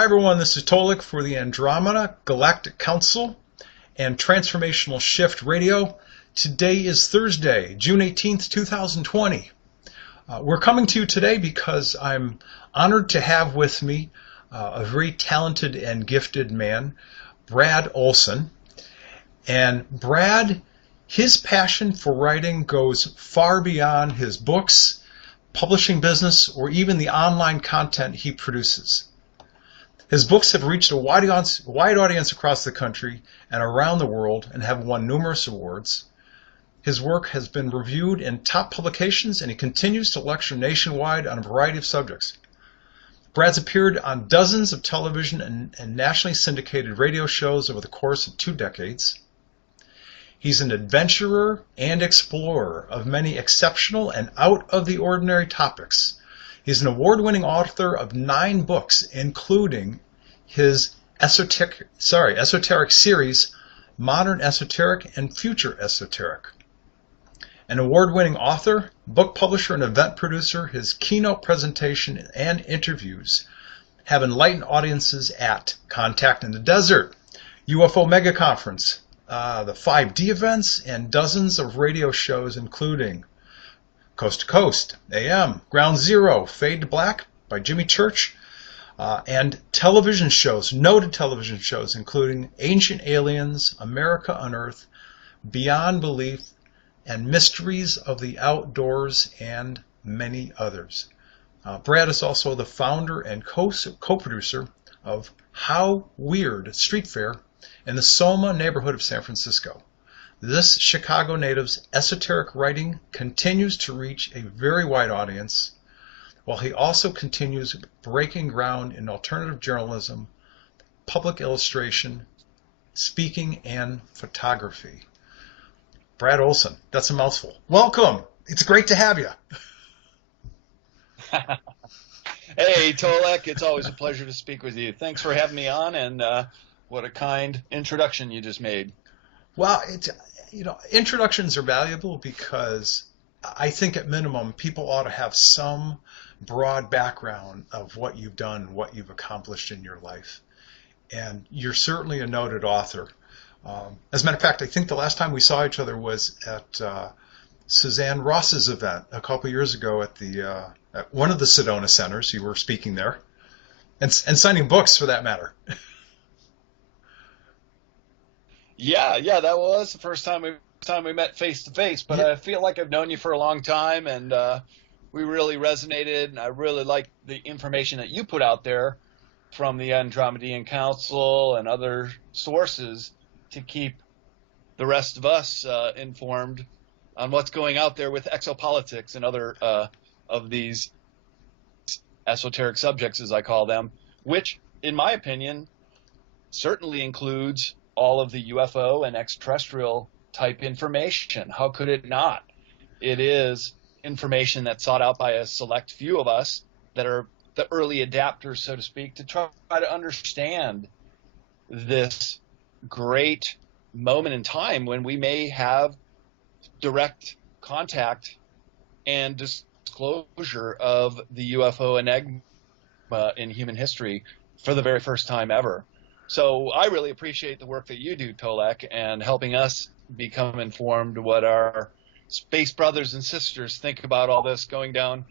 Hi everyone, this is Tolec for the Andromeda Galactic Council and Transformational Shift Radio. Today is Thursday, June 18th, 2020. We're coming to you today because I'm honored to have with me a very talented and gifted man, Brad Olsen. And Brad, his passion for writing goes far beyond his books, publishing business, or even the online content he produces. His books have reached a wide audience across the country and around the world and have won numerous awards. His work has been reviewed in top publications, and he continues to lecture nationwide on a variety of subjects. Brad's appeared on dozens of television and nationally syndicated radio shows over the course of 2 decades. He's an adventurer and explorer of many exceptional and out-of-the-ordinary topics. He's an award-winning author of 9 books, including his esoteric series, Modern Esoteric and Future Esoteric. An award-winning author, book publisher, and event producer, his keynote presentation and interviews have enlightened audiences at Contact in the Desert, UFO Mega Conference, the 5D events, and dozens of radio shows, including Coast to Coast, AM, Ground Zero, Fade to Black by Jimmy Church, and television shows, noted television shows, including Ancient Aliens, America Unearthed, Beyond Belief, and Mysteries of the Outdoors, and many others. Brad is also the founder and co-producer of How Weird Street Fair in the Soma neighborhood of San Francisco. This Chicago native's esoteric writing continues to reach a very wide audience, while he also continues breaking ground in alternative journalism, public illustration, speaking, and photography. Brad Olsen, that's a mouthful. Welcome. It's great to have you. Hey, Tolec, it's always a pleasure to speak with you. Thanks for having me on, and what a kind introduction you just made. Well, introductions are valuable because I think at minimum people ought to have some broad background of what you've done, what you've accomplished in your life. And you're certainly a noted author. As a matter of fact, I think the last time we saw each other was at Suzanne Ross's event a couple years ago at one of the Sedona centers. You were speaking there and signing books, for that matter. Yeah, that was the first time we met face to face. But I feel like I've known you for a long time, and we really resonated. And I really like the information that you put out there from the Andromedan Council and other sources to keep the rest of us informed on what's going out there with exopolitics and other of these esoteric subjects, as I call them, which, in my opinion, certainly includes all of the UFO and extraterrestrial type information. How could it not? It is information that's sought out by a select few of us that are the early adapters, so to speak, to try to understand this great moment in time when we may have direct contact and disclosure of the UFO enigma in human history for the very first time ever. So I really appreciate the work that you do, Tolec, and helping us become informed what our space brothers and sisters think about all this going down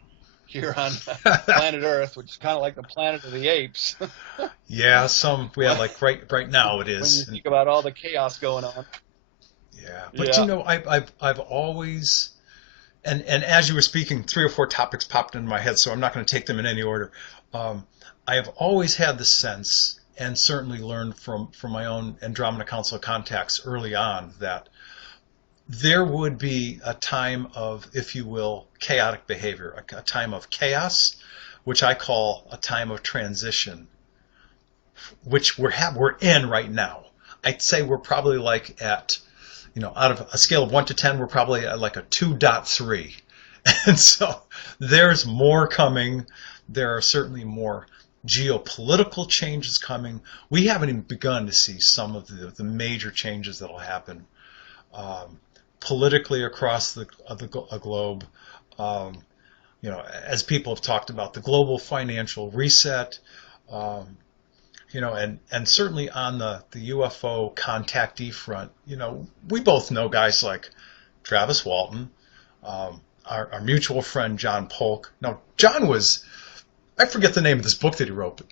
here on planet Earth, which is kind of like the planet of the apes. Yeah, like right now it is. When you think about all the chaos going on. Yeah, but I've always, and as you were speaking, 3 or 4 topics popped into my head, so I'm not going to take them in any order. I have always had the sense, and certainly learned from my own Andromeda Council contacts early on, that there would be a time of, if you will, chaotic behavior, a time of chaos, which I call a time of transition, which we're in right now. I'd say we're probably like at, out of a scale of 1 to 10, we're probably at like a 2.3. And so there's more coming. There are certainly more geopolitical changes coming. We haven't even begun to see some of the major changes that will happen politically across the globe. As people have talked about, the global financial reset, and certainly on the UFO contactee front, we both know guys like Travis Walton, our mutual friend John Polk. Now, John was, I forget the name of this book that he wrote, but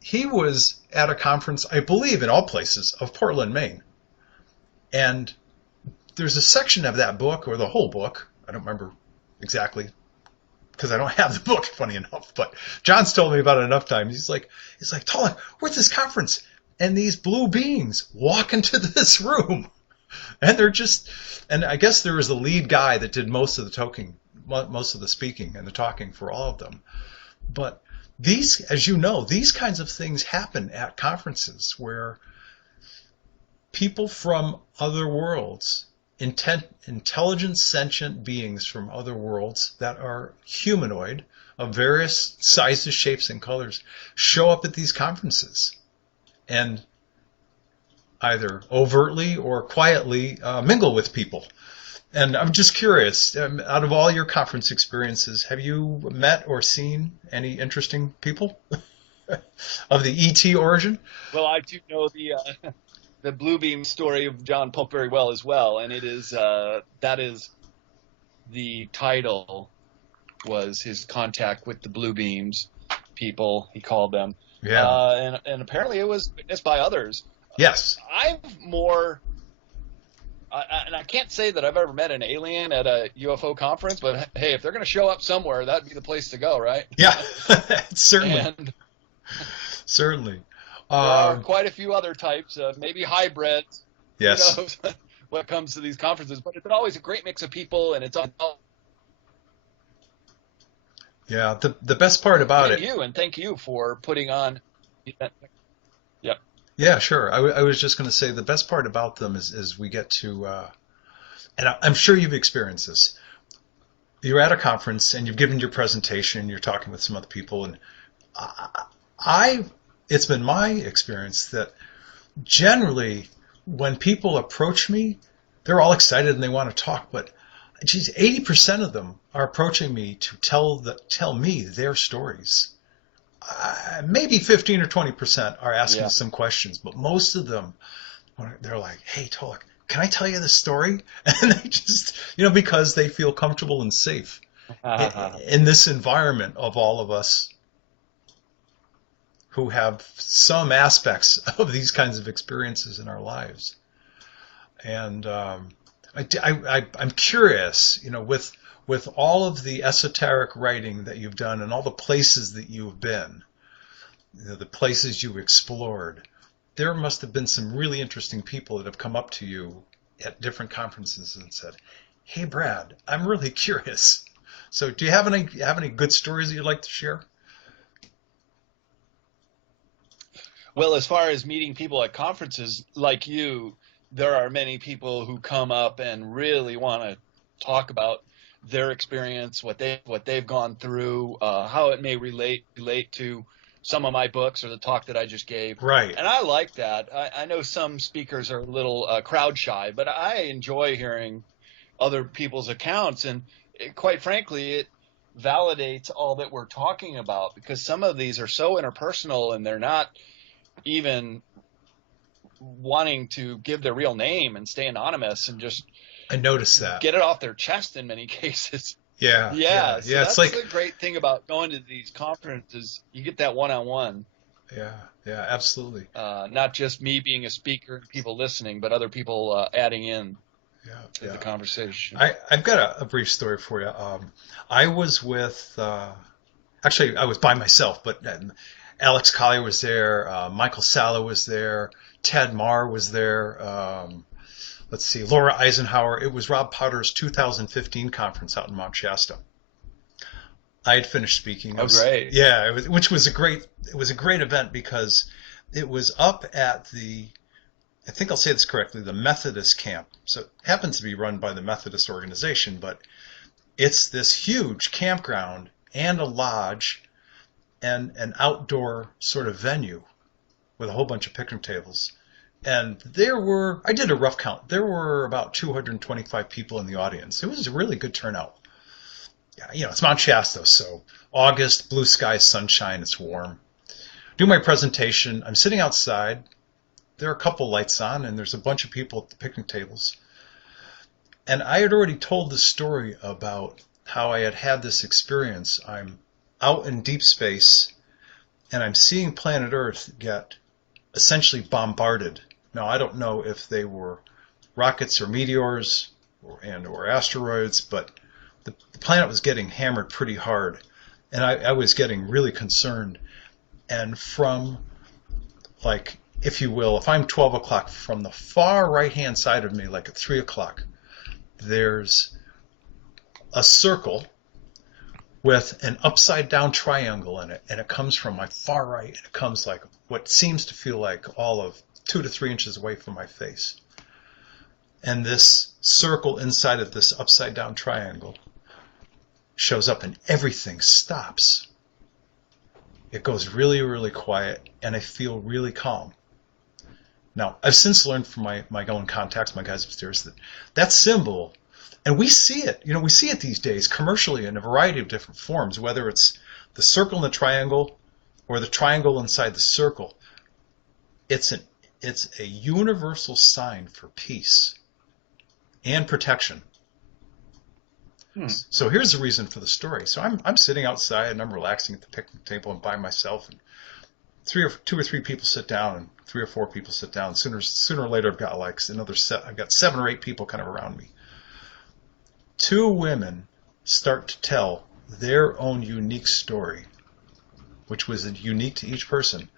he was at a conference, I believe, in all places, of Portland, Maine. And there's a section of that book, or the whole book, I don't remember exactly, because I don't have the book, funny enough, but John's told me about it enough times. He's like, Tolec, we're at this conference, and these blue beings walk into this room, and they're just, and I guess there was the lead guy that did most of the speaking and the talking for all of them. But these, as you know, these kinds of things happen at conferences where people from other worlds, intelligent, sentient beings from other worlds that are humanoid, of various sizes, shapes, and colors, show up at these conferences and either overtly or quietly mingle with people. And I'm just curious, out of all your conference experiences, have you met or seen any interesting people of the ET origin? Well, I do know the Blue Beam story of John Polk very well as well, and it is that is the title was his contact with the Blue Beams people, he called them. Yeah. And apparently it was witnessed by others. Yes. And I can't say that I've ever met an alien at a UFO conference, but hey, if they're going to show up somewhere, that'd be the place to go, right? Yeah, certainly. And certainly. There are quite a few other types, maybe hybrids. Yes. Who knows what comes to these conferences, but it's always a great mix of people, and it's all. Yeah, the best part about it. Thank you for putting on. Yep. Yeah, sure. I was just going to say the best part about them is we get to, and I'm sure you've experienced this. You're at a conference and you've given your presentation, you're talking with some other people, and it's been my experience that generally when people approach me, they're all excited and they want to talk, but geez, 80% of them are approaching me to tell me their stories. Maybe 15 or 20% are asking some questions, but most of them, they're like, hey, Tolec, can I tell you the story? And they just, because they feel comfortable and safe in this environment of all of us who have some aspects of these kinds of experiences in our lives. And I'm curious, with all of the esoteric writing that you've done and all the places that you've been, the places you've explored, there must have been some really interesting people that have come up to you at different conferences and said, hey, Brad, I'm really curious. So do you have any good stories that you'd like to share? Well, as far as meeting people at conferences like you, there are many people who come up and really want to talk about their experience, what they've gone through, how it may relate to some of my books or the talk that I just gave. Right. And I like that. I know some speakers are a little crowd shy, but I enjoy hearing other people's accounts. And quite frankly, it validates all that we're talking about, because some of these are so interpersonal and they're not even wanting to give their real name and stay anonymous and just I noticed that. Get it off their chest in many cases. Yeah. So it's that's like the great thing about going to these conferences. You get that one-on-one. Yeah, absolutely. Not just me being a speaker and people listening, but other people adding in to the conversation. I've got a brief story for you. I was with, actually I was by myself, but Alex Collier was there, Michael Salla was there, Ted Marr was there, let's see, Laura Eisenhower. It was Rob Potter's 2015 conference out in Mount Shasta. I had finished speaking. Great. Yeah, it was a great event because it was up at I think I'll say this correctly, the Methodist camp. So it happens to be run by the Methodist organization, but it's this huge campground and a lodge and an outdoor sort of venue with a whole bunch of picnic tables. And I did a rough count, there were about 225 people in the audience. It was a really good turnout. Yeah, it's Mount Shasta, so August, blue skies, sunshine, it's warm. do my presentation. I'm sitting outside. There are a couple lights on, and there's a bunch of people at the picnic tables. And I had already told the story about how I had had this experience. I'm out in deep space, and I'm seeing planet Earth get essentially bombarded. Now, I don't know if they were rockets or meteors or asteroids, but the planet was getting hammered pretty hard, and I was getting really concerned. And from, like, if you will, if I'm 12 o'clock, from the far right-hand side of me, like at 3 o'clock, there's a circle with an upside-down triangle in it, and it comes from my far right, and it comes like what seems to feel like all of 2 to 3 inches away from my face. And this circle inside of this upside-down triangle shows up, and everything stops. It goes really, really quiet, and I feel really calm. Now, I've since learned from my own contacts, my guys upstairs, that symbol, and we see it, we see it these days commercially in a variety of different forms, whether it's the circle in the triangle or the triangle inside the circle. It's a universal sign for peace and protection. So here's the reason for the story. So I'm sitting outside and I'm relaxing at the picnic table and by myself, and two or three people sit down, and 3 or 4 people sit down. Sooner or later, I've got like I've got 7 or 8 people kind of around me. 2 women start to tell their own unique story, which was unique to each person,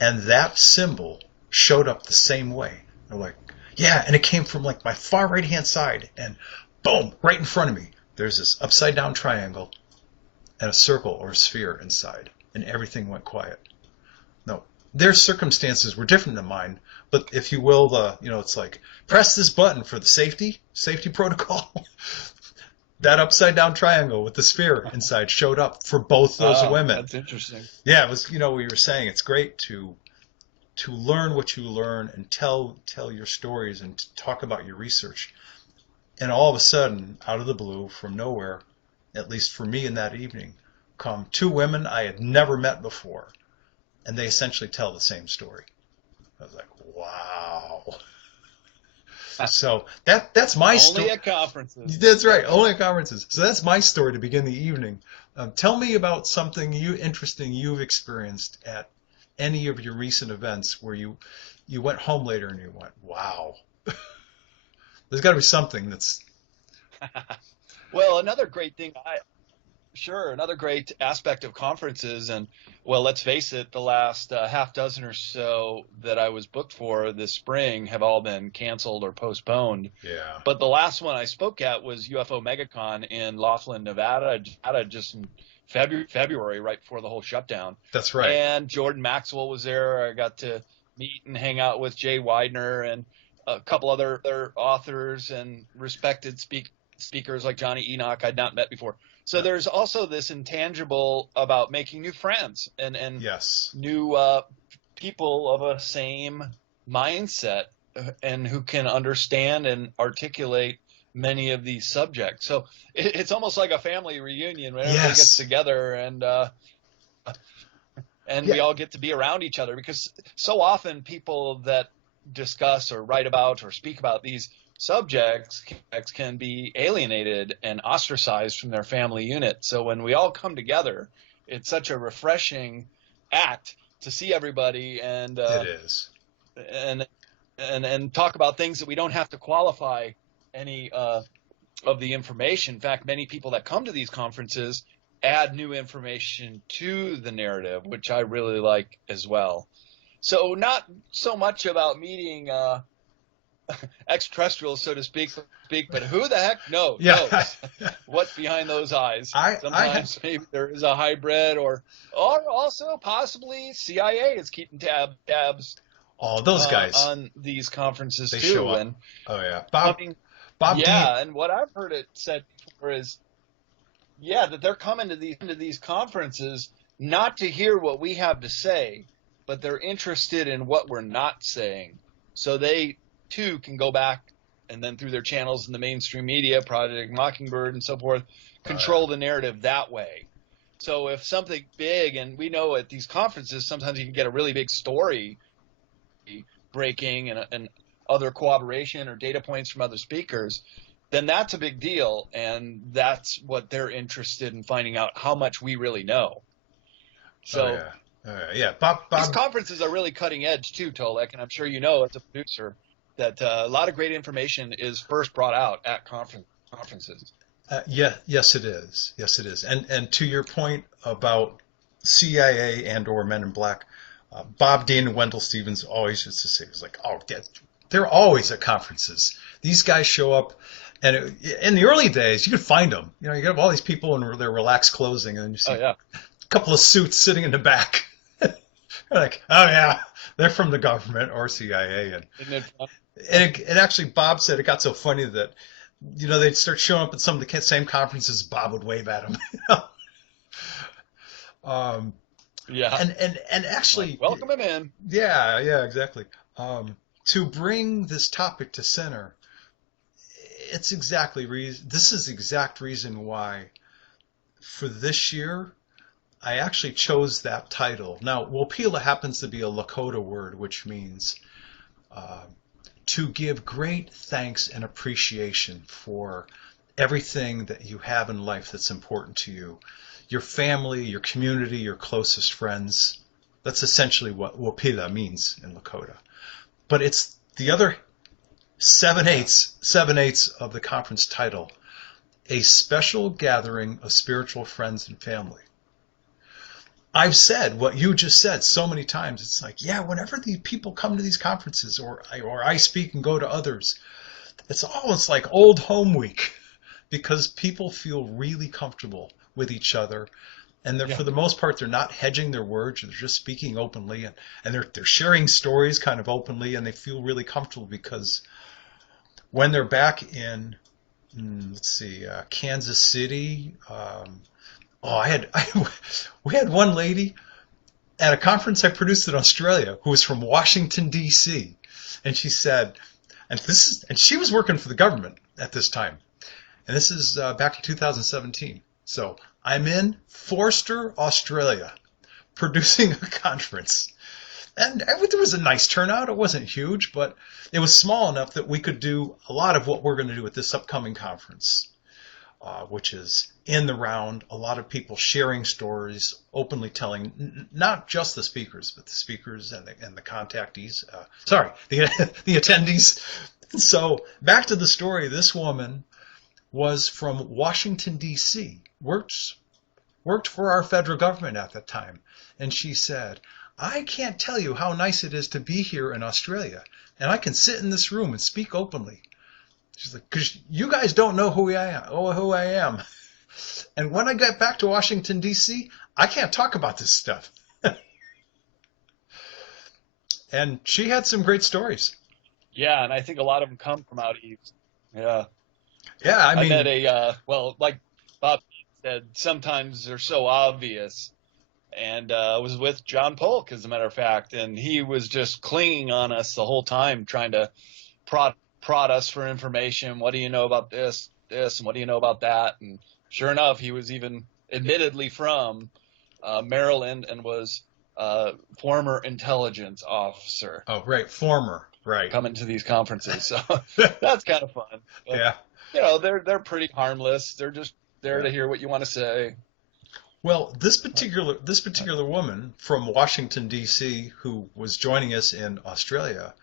and that symbol showed up the same way. They're like, yeah, and it came from like my far right-hand side, and boom, right in front of me, there's this upside-down triangle and a circle or a sphere inside, and everything went quiet. No, their circumstances were different than mine, but if you will, it's like, press this button for the safety protocol. That upside-down triangle with the sphere inside showed up for both those women. That's interesting. Yeah, it was, what you were saying. It's great to learn what you learn and tell your stories and talk about your research. And all of a sudden, out of the blue, from nowhere, at least for me in that evening, come 2 women I had never met before, and they essentially tell the same story. I was like, wow. So that's my story. Only at conferences. That's right, only at conferences. So that's my story to begin the evening. Tell me about something interesting you've experienced at any of your recent events where you went home later and you went, wow. There's got to be something that's... Well, another great aspect of conferences, and well, let's face it, the last half dozen or so that I was booked for this spring have all been canceled or postponed. Yeah. But the last one I spoke at was UFO MegaCon in Laughlin, Nevada, just in February, right before the whole shutdown. That's right. And Jordan Maxwell was there. I got to meet and hang out with Jay Widener and a couple other authors and respected speakers like Johnny Enoch I'd not met before. So there's also this intangible about making new friends and yes, new people of a same mindset and who can understand and articulate many of these subjects. So it's almost like a family reunion when everybody gets together and we all get to be around each other, because so often people that discuss or write about or speak about these subjects can be alienated and ostracized from their family unit. So when we all come together, it's such a refreshing act to see everybody and it is, and talk about things that we don't have to qualify any of the information. In fact, many people that come to these conferences add new information to the narrative, which I really like as well. So not so much about meeting extraterrestrials, so to speak, but who the heck knows what's behind those eyes? Sometimes maybe there is a hybrid, or also possibly CIA is keeping tabs. Oh, those guys on these conferences they too. Show up. And oh yeah, Bob. Yeah, and what I've heard it said before is, that they're coming to these conferences not to hear what we have to say, but they're interested in what we're not saying. So they, too, can go back and then through their channels in the mainstream media, Project Mockingbird and so forth, control the narrative that way. So if something big, and we know at these conferences, sometimes you can get a really big story breaking and other corroboration or data points from other speakers, then that's a big deal. And that's what they're interested in, finding out how much we really know. So Oh yeah. Bob. these conferences are really cutting edge too, Tolec, and I'm sure you know as a producer that a lot of great information is first brought out at conferences. Yes, it is. Yes, it is. And to your point about CIA and or Men in Black, Bob Dean and Wendell Stevens always used to say, it was like, oh, they're always at conferences. These guys show up, and in the early days, you could find them. You know, you have all these people in their relaxed clothing, and then you see a couple of suits sitting in the back. Like, oh yeah, they're from the government or CIA, and it actually, Bob said it got so funny that, you know, they'd start showing up at some of the same conferences. Bob would wave at them. Yeah. And actually, like, welcome him in. Yeah, exactly. To bring this topic to center, this is the exact reason why for this year I actually chose that title. Now, Wopila happens to be a Lakota word, which means to give great thanks and appreciation for everything that you have in life that's important to you. Your family, your community, your closest friends. That's essentially what Wopila means in Lakota. But it's the other 7/8 of the conference title, a special gathering of spiritual friends and family. I've said what you just said so many times. It's like, yeah, whenever the people come to these conferences or I speak and go to others, it's almost like old home week because people feel really comfortable with each other. And for the most part, they're not hedging their words. They're just speaking openly, and they're sharing stories kind of openly, and they feel really comfortable because when they're back in, Kansas City. We had one lady at a conference I produced in Australia who was from Washington D.C. and she said, and she was working for the government at this time, and this is back in 2017. So I'm in Forster, Australia, producing a conference. And there was a nice turnout. It wasn't huge, but it was small enough that we could do a lot of what we're going to do at this upcoming conference, which is in the round, a lot of people sharing stories, openly telling, not just the speakers, but the speakers and the contactees. The attendees. So back to the story. This woman was from Washington, D.C., worked for our federal government at that time. And she said, I can't tell you how nice it is to be here in Australia. And I can sit in this room and speak openly. She's like, because you guys don't know who I am. And when I get back to Washington, D.C., I can't talk about this stuff. And she had some great stories. Yeah, and I think a lot of them come from out east. Yeah. Yeah, I mean, I met like Bob said, sometimes they're so obvious. And I was with John Polk, as a matter of fact, and he was just clinging on us the whole time, trying to prod us for information. What do you know about this, and what do you know about that? And sure enough, he was even admittedly from Maryland and was former intelligence officer. Oh, right, former, right. Coming to these conferences, so that's kind of fun. But, yeah. You know, they're pretty harmless. They're just there to hear what you want to say. Well, this particular woman from Washington, D.C., who was joining us in Australia,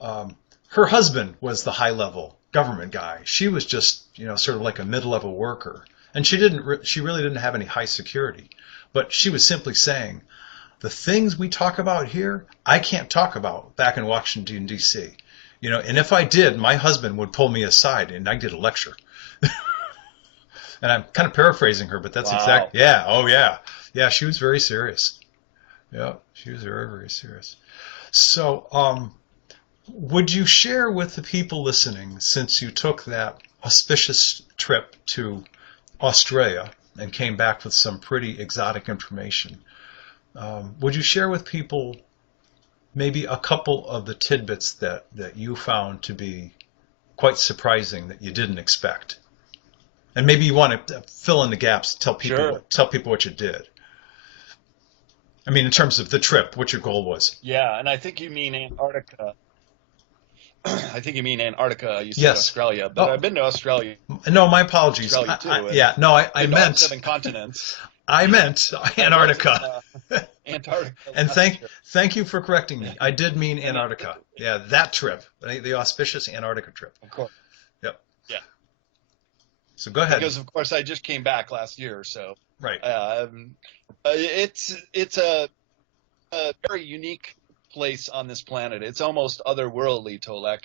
her husband was the high-level government guy. She was just, sort of like a mid-level worker, and she really didn't have any high security. But she was simply saying, the things we talk about here, I can't talk about back in Washington, D.C. And if I did, my husband would pull me aside and I did a lecture. And I'm kind of paraphrasing her, but that's exact. Yeah. Oh, yeah. Yeah. She was very serious. Yeah. She was very, very serious. So, would you share with the people listening, since you took that auspicious trip to Australia and came back with some pretty exotic information, would you share with people maybe a couple of the tidbits that you found to be quite surprising that you didn't expect? And maybe you want to fill in the gaps, Sure. tell people what you did. I mean, in terms of the trip, what your goal was. Yeah, and I think you mean Antarctica. I think you mean Antarctica. You said Yes. Australia, but Oh, I've been to no, my apologies. Australia too, and Yeah, no, been to all seven continents. I meant I was in Antarctica. Antarctica And last year, thank you for correcting me. I did mean and Antarctica. Yeah, that trip, the auspicious Antarctica trip. of course, Yep. yeah, So go ahead. because of course I just came back last year, so Right. it's a very unique place on this planet. It's almost otherworldly, Tolec,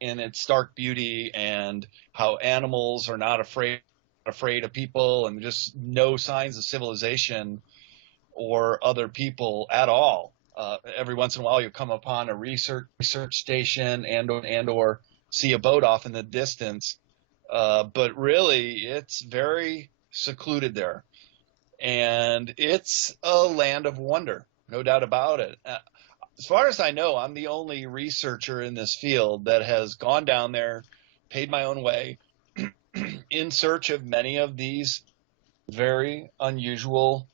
in its stark beauty and how animals are not afraid of people, and just no signs of civilization or other people at all. Every once in a while, you come upon a research station and or see a boat off in the distance, but really, it's very secluded there, and it's a land of wonder, no doubt about it. As far as I know, I'm the only researcher in this field that has gone down there, paid my own way, in search of many of these very unusual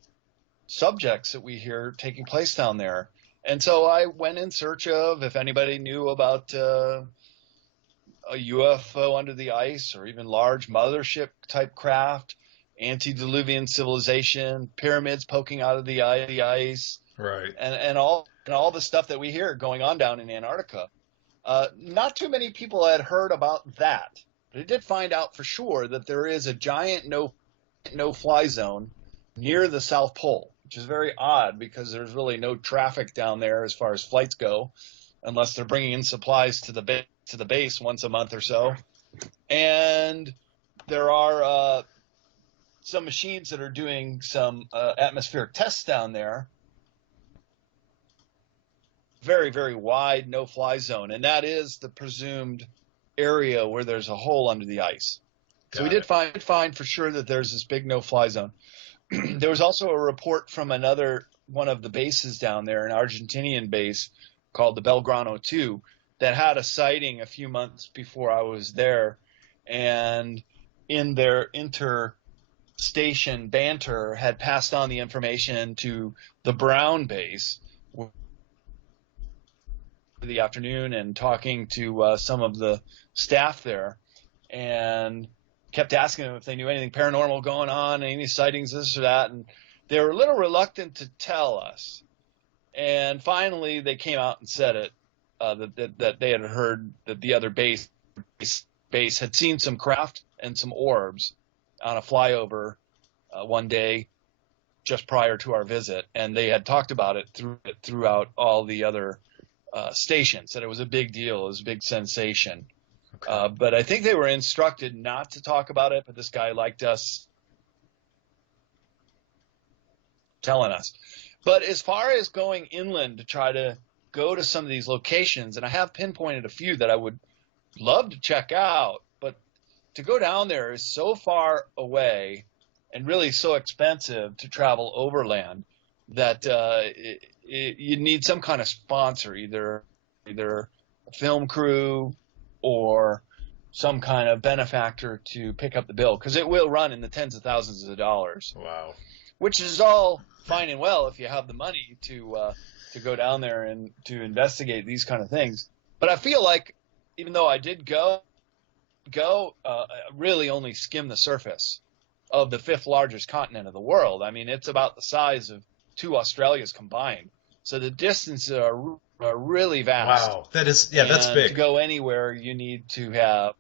subjects that we hear taking place down there. And so I went in search of if anybody knew about a UFO under the ice, or even large mothership type craft, antediluvian civilization, pyramids poking out of the ice, Right. and all the stuff that we hear going on down in Antarctica. Not too many people had heard about that, but I did find out for sure that there is a giant no-fly zone near the South Pole, which is very odd because there's really no traffic down there as far as flights go, unless they're bringing in supplies to the base once a month or so. And there are some machines that are doing some atmospheric tests down there. Very, very wide no-fly zone, and that is the presumed area where there's a hole under the ice. So we did find for sure that there's this big no-fly zone. There was also a report from one of the bases down there, an Argentinian base called the Belgrano 2, that had a sighting a few months before I was there, and in their inter-station banter had passed on the information to the Brown base the afternoon, and talking to some of the staff there, and kept asking them if they knew anything paranormal going on, any sightings, this or that, and they were a little reluctant to tell us. And finally, they came out and said it, that they had heard that the other base had seen some craft and some orbs on a flyover one day just prior to our visit, and they had talked about it throughout all the other stations, that it was a big deal, it was a big sensation. Okay. But I think they were instructed not to talk about it, but this guy liked us telling us. But as far as going inland to try to go to some of these locations, and I have pinpointed a few that I would love to check out, but to go down there is so far away and really so expensive to travel overland that you need some kind of sponsor, either a film crew or some kind of benefactor to pick up the bill, because it will run in the tens of thousands of dollars. Wow. Which is all fine and well if you have the money to go down there and to investigate these kind of things. But I feel like even though I did go, really only skim the surface of the fifth largest continent of the world. I mean, it's about the size of two Australias combined. So the distances are really vast. Wow, that's big. To go anywhere, you need to have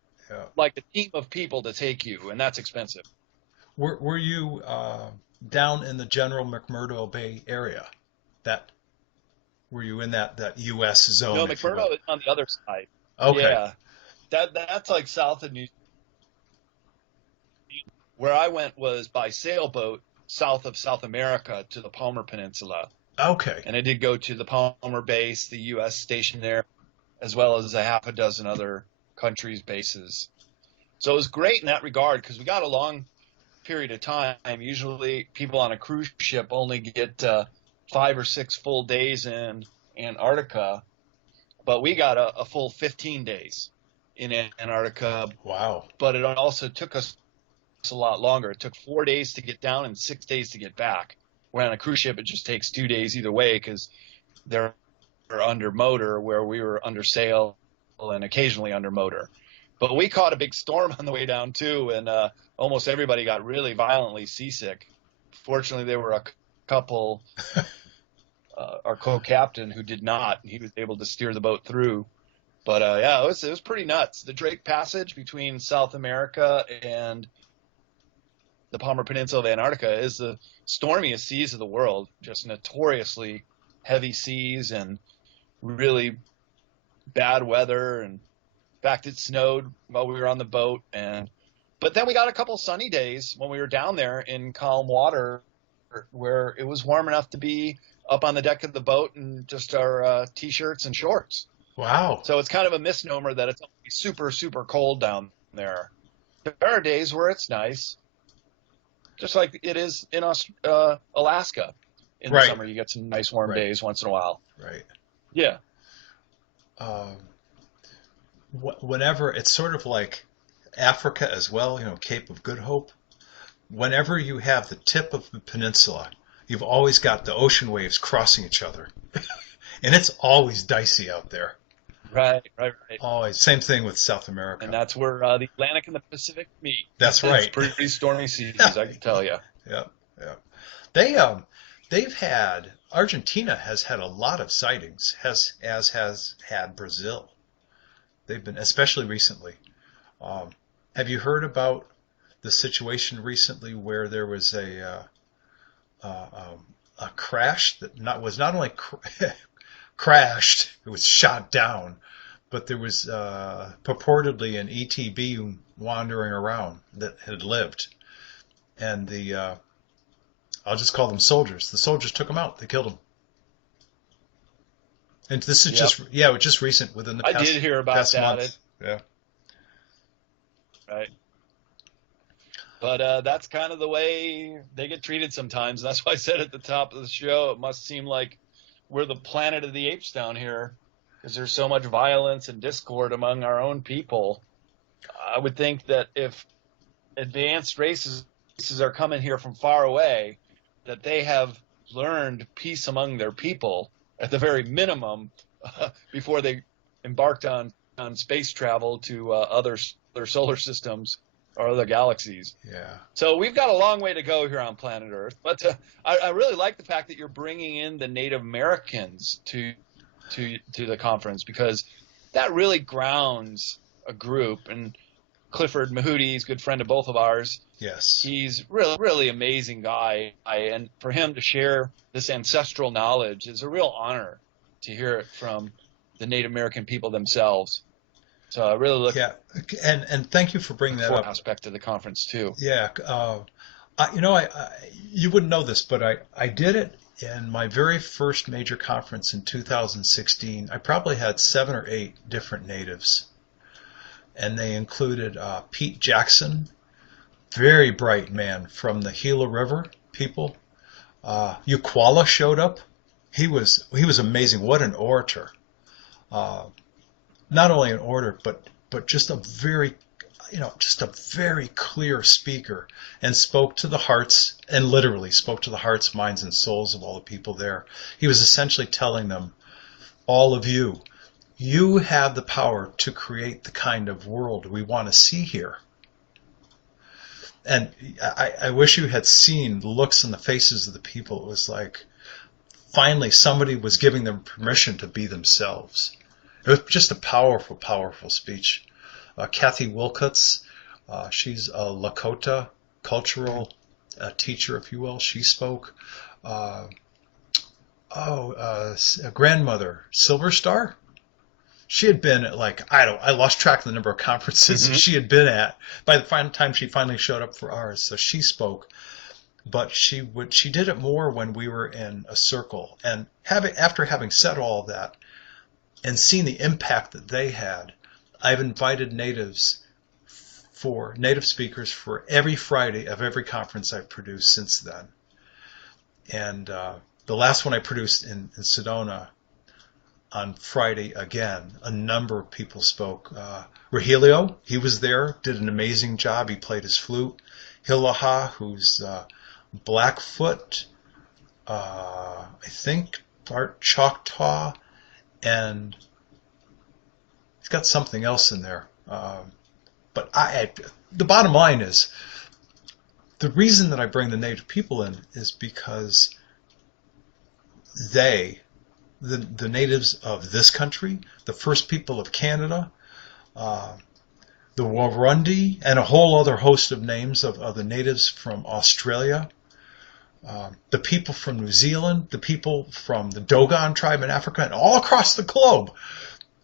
like a team of people to take you, and that's expensive. Were you down in the general McMurdo Bay area? Were you in that U.S. zone? No, McMurdo is on the other side. Okay. Yeah, that's like south of New. Where I went was by sailboat south of South America to the Palmer Peninsula. Okay. And I did go to the Palmer base, the U.S. station there, as well as a half a dozen other countries' bases. So it was great in that regard because we got a long period of time. Usually people on a cruise ship only get 5 or 6 full days in Antarctica, but we got a full 15 days in Antarctica. Wow. But it also took us a lot longer. It took 4 days to get down and 6 days to get back. Where on a cruise ship, it just takes 2 days either way because they're under motor, where we were under sail and occasionally under motor. But we caught a big storm on the way down too, and almost everybody got really violently seasick. Fortunately, there were a couple, our co-captain who did not. He was able to steer the boat through. But yeah, it was pretty nuts. The Drake Passage between South America and the Palmer Peninsula of Antarctica is the stormiest seas of the world, just notoriously heavy seas and really bad weather. And in fact, it snowed while we were on the boat. But then we got a couple sunny days when we were down there in calm water where it was warm enough to be up on the deck of the boat in just our T-shirts and shorts. Wow. So it's kind of a misnomer that it's super, super cold down there. There are days where it's nice, just like it is in Alaska. In the summer, you get some nice warm days once in a while. Right. Yeah. Whenever it's sort of like Africa as well, Cape of Good Hope. Whenever you have the tip of the peninsula, you've always got the ocean waves crossing each other. And it's always dicey out there. Right. Always. Same thing with South America. And that's where the Atlantic and the Pacific meet. That's right. It's pretty stormy seas, I can tell you. Yeah. They've had, Argentina has had a lot of sightings, as has had Brazil. They've been, especially recently. Have you heard about the situation recently where there was a crash that was not only crashed, it was shot down, but there was purportedly an ETB wandering around that had lived, and I'll just call them soldiers. The soldiers took them out. They killed them. And this is just recent within the past. I did hear about that. Yeah. Right. But that's kind of the way they get treated sometimes. That's why I said at the top of the show, it must seem like we're the planet of the apes down here because there's so much violence and discord among our own people. I would think that if advanced races are coming here from far away, that they have learned peace among their people at the very minimum before they embarked on space travel to other solar systems or other galaxies. Yeah. So we've got a long way to go here on planet Earth. But I really like the fact that you're bringing in the Native Americans to the conference because that really grounds a group. And Clifford Mahooty, he's a good friend of both of ours. Yes. He's really, really amazing guy. And for him to share this ancestral knowledge is a real honor to hear it from the Native American people themselves. So I really look. Yeah, and thank you for bringing that up. Aspect of the conference too. Yeah, you wouldn't know this, but I did it in my very first major conference in 2016. I probably had 7 or 8 different natives, and they included Pete Jackson, very bright man from the Gila River people. Ukwala showed up. He was amazing. What an orator. Not only an orator, but just a very clear speaker, and spoke to the hearts, and literally spoke to the hearts, minds, and souls of all the people there. He was essentially telling them, all of you have the power to create the kind of world we want to see here. And I wish you had seen the looks on the faces of the people. It was like, finally somebody was giving them permission to be themselves. It was just a powerful, powerful speech. Kathy Wilcuts, she's a Lakota cultural teacher, if you will. She spoke. A grandmother, Silver Star. She had been at I lost track of the number of conferences she had been at by the time she finally showed up for ours. So she spoke, but she did it more when we were in a circle. And after having said all of that, and seen the impact that they had, I've invited native speakers for every Friday of every conference I've produced since then. And the last one I produced in Sedona on Friday again, a number of people spoke. Rogelio, he was there, did an amazing job. He played his flute. Hilaha, who's Blackfoot, I think part Choctaw, and he's got something else in there. But the bottom line is, the reason that I bring the Native people in is because the natives of this country, the first people of Canada, the Warundi, and a whole other host of names of the natives from Australia, the people from New Zealand, the people from the Dogon tribe in Africa, and all across the globe,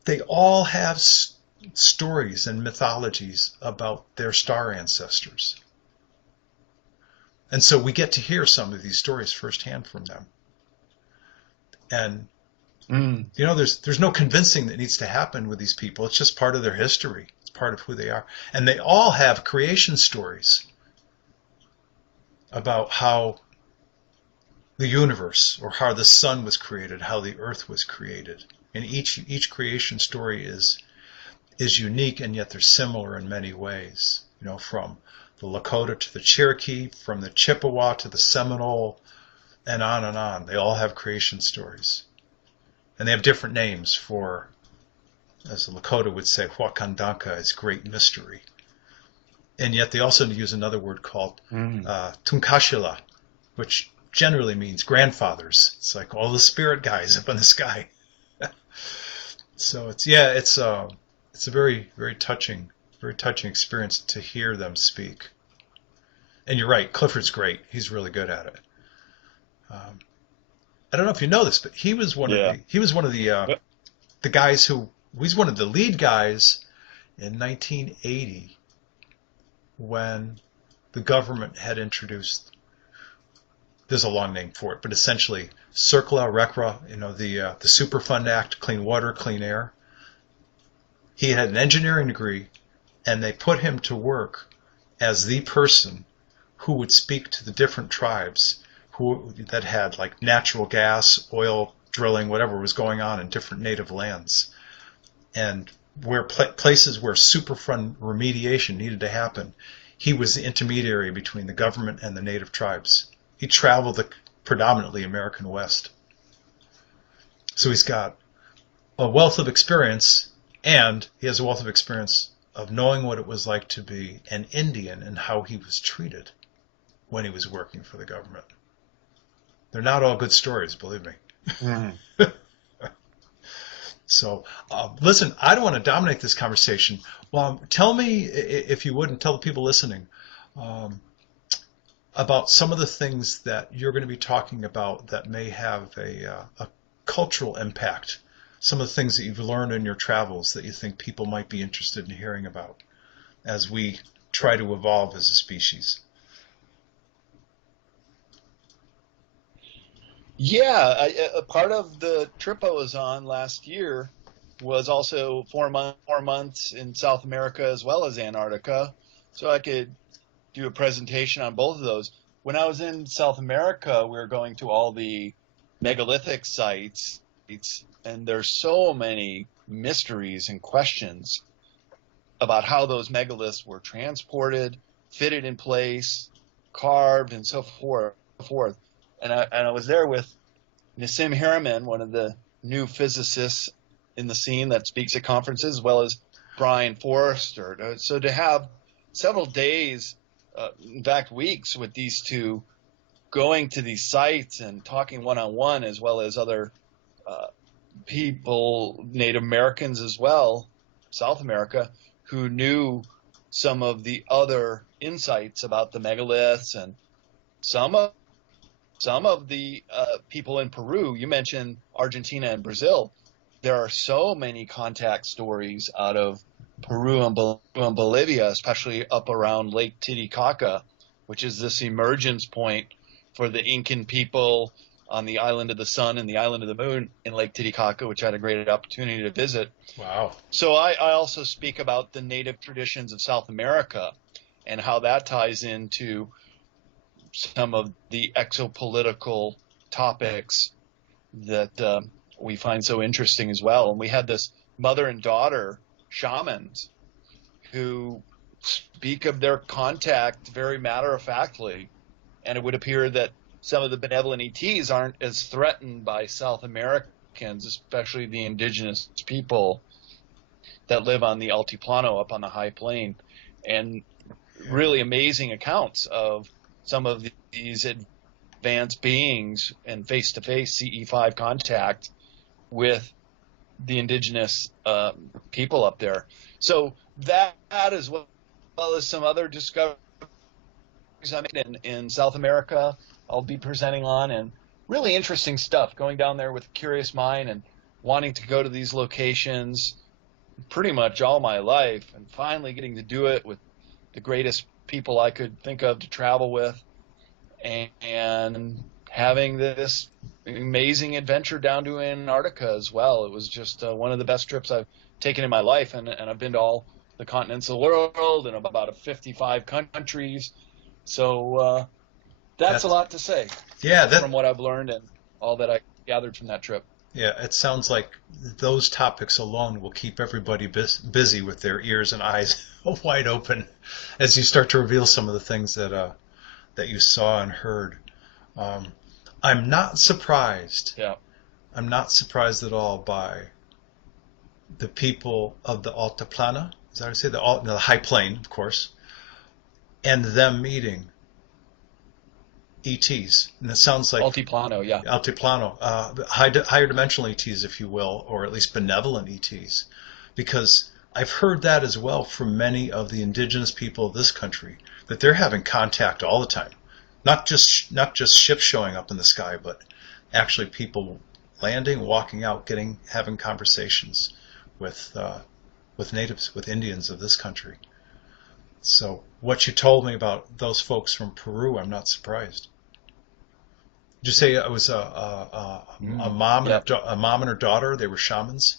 they all have stories and mythologies about their star ancestors. And so we get to hear some of these stories firsthand from them. And there's no convincing that needs to happen with these people. It's just part of their history. It's part of who they are. And they all have creation stories about how the universe, or how the sun was created, how the earth was created. And each creation story is unique, and yet they're similar in many ways. From the Lakota to the Cherokee, from the Chippewa to the Seminole, and on and on. They all have creation stories. And they have different names for, as the Lakota would say, Wakandanka is great mystery. And yet they also use another word called Tunkashila, which generally means grandfathers. It's like all the spirit guys up in the sky. So it's a very, very touching experience to hear them speak. And you're right, Clifford's great. He's really good at it. I don't know if you know this, but he was one of the guys he's one of the lead guys in 1980 when the government had introduced, there's a long name for it, but essentially CERCLA, RECRA, the Superfund Act, Clean Water, Clean Air. He had an engineering degree, and they put him to work as the person who would speak to the different tribes that had like natural gas, oil drilling, whatever was going on in different native lands, and where places where Superfund remediation needed to happen. He was the intermediary between the government and the native tribes. He traveled the predominantly American West. So he's got a wealth of experience, and he has a wealth of experience of knowing what it was like to be an Indian and how he was treated when he was working for the government. They're not all good stories, believe me. Mm-hmm. So, listen, I don't want to dominate this conversation. Well, tell me, if you would, and tell the people listening, about some of the things that you're going to be talking about that may have a cultural impact. Some of the things that you've learned in your travels that you think people might be interested in hearing about as we try to evolve as a species. Yeah, a part of the trip I was on last year was also 4 months in South America as well as Antarctica, so I could do a presentation on both of those. When I was in South America, we were going to all the megalithic sites, and there's so many mysteries and questions about how those megaliths were transported, fitted in place, carved, and so forth. And I was there with Nassim Haramein, one of the new physicists in the scene that speaks at conferences, as well as Brian Forrester. So to have several days, in fact weeks, with these two going to these sites and talking one-on-one, as well as other people, Native Americans as well, South America, who knew some of the other insights about the megaliths, and some of the people in Peru. You mentioned Argentina and Brazil. There are so many contact stories out of Peru and Bolivia, especially up around Lake Titicaca, which is this emergence point for the Incan people on the island of the sun and the island of the moon in Lake Titicaca, which I had a great opportunity to visit. Wow. So I also speak about the native traditions of South America and how that ties into some of the exopolitical topics that we find so interesting as well. And we had this mother and daughter shamans who speak of their contact very matter-of-factly. And it would appear that some of the benevolent ETs aren't as threatened by South Americans, especially the indigenous people that live on the Altiplano up on the high plain. And really amazing accounts of some of these advanced beings and face-to-face CE5 contact with the indigenous people up there. So that, as well as some other discoveries I made in South America, I'll be presenting on, and really interesting stuff, going down there with a curious mind and wanting to go to these locations pretty much all my life, and finally getting to do it with the greatest people I could think of to travel with, and having this amazing adventure down to Antarctica as well. It was just one of the best trips I've taken in my life, and I've been to all the continents of the world and about 55 countries. So that's a lot to say. Yeah, from what I've learned and all that I gathered from that trip. Yeah, it sounds like those topics alone will keep everybody busy with their ears and eyes wide open as you start to reveal some of the things that you saw and heard. I'm not surprised. Yeah. I'm not surprised at all by the people of the Altiplano. Is that how I say the high plain, of course, and them meeting ETs. And it sounds like Altiplano, yeah. Altiplano, higher dimensional ETs, if you will, or at least benevolent ETs, because I've heard that as well from many of the indigenous people of this country, that they're having contact all the time. Not just ships showing up in the sky, but actually people landing, walking out, having conversations with natives, with Indians of this country. So what you told me about those folks from Peru, I'm not surprised. Did you say it was a mom and a mom and her daughter? They were shamans.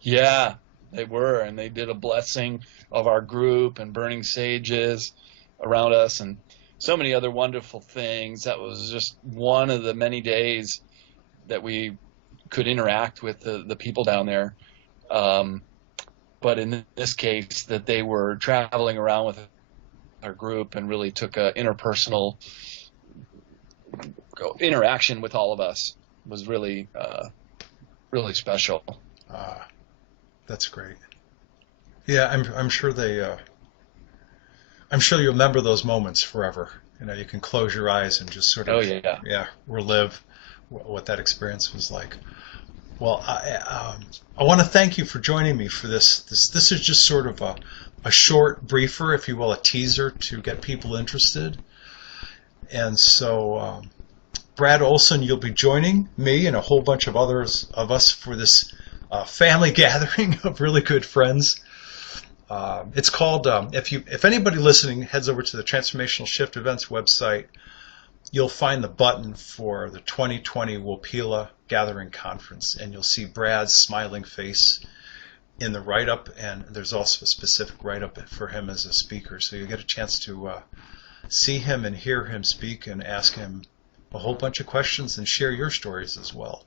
Yeah, they were, and they did a blessing of our group and burning sages around us, and so many other wonderful things. That was just one of the many days that we could interact with the people down there. But in this case, that they were traveling around with our group and really took an interpersonal interaction with all of us was really, really special. That's great. Yeah, I'm sure I'm sure you'll remember those moments forever. You can close your eyes and just sort of relive what that experience was like. Well, I want to thank you for joining me for this. This is just sort of a short briefer, if you will, a teaser to get people interested. And so, Brad Olsen, you'll be joining me and a whole bunch of others of us for this family gathering of really good friends. It's called, if anybody listening heads over to the Transformational Shift Events website, you'll find the button for the 2020 Wopila Gathering Conference, and you'll see Brad's smiling face in the write-up, and there's also a specific write-up for him as a speaker. So you get a chance to see him and hear him speak and ask him a whole bunch of questions and share your stories as well.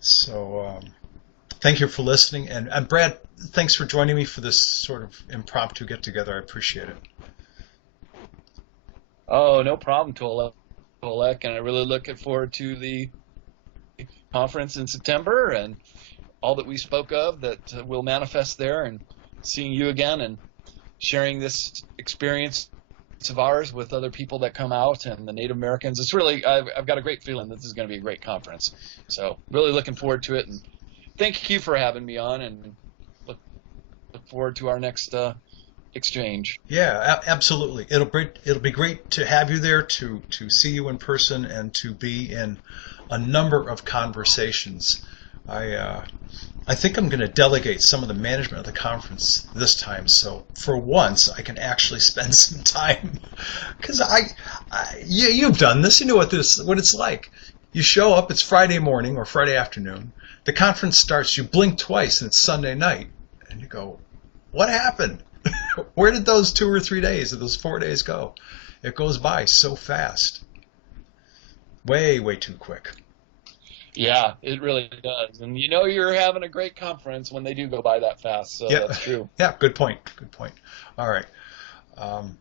So thank you for listening. And Brad, thanks for joining me for this sort of impromptu get-together. I appreciate it. Oh, no problem, Tolec, and I really looking forward to the conference in September and all that we spoke of that will manifest there, and seeing you again and sharing this experience of ours with other people that come out and the Native Americans. It's really, I've got a great feeling that this is going to be a great conference. So really looking forward to it, and thank you for having me on, and look forward to our next exchange. Yeah, absolutely. It'll be great to have you there, to see you in person, and to be in a number of conversations. I think I'm going to delegate some of the management of the conference this time, so for once I can actually spend some time, because you've done this, you know what it's like. You show up, it's Friday morning or Friday afternoon, the conference starts, you blink twice, and it's Sunday night, and you go, what happened? Where did those 2 or 3 days or those 4 days go? It goes by so fast. Way, way too quick. Yeah, it really does. And you know you're having a great conference when they do go by that fast. So Yeah, that's true. yeah, good point. Good point. All right. Um,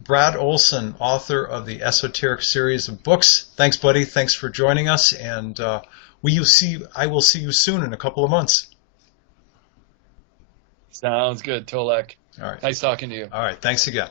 Brad Olsen, author of the Esoteric series of books. Thanks, buddy. Thanks for joining us. And I will see you soon in a couple of months. Sounds good, Tolec. All right. Nice talking to you. All right. Thanks again.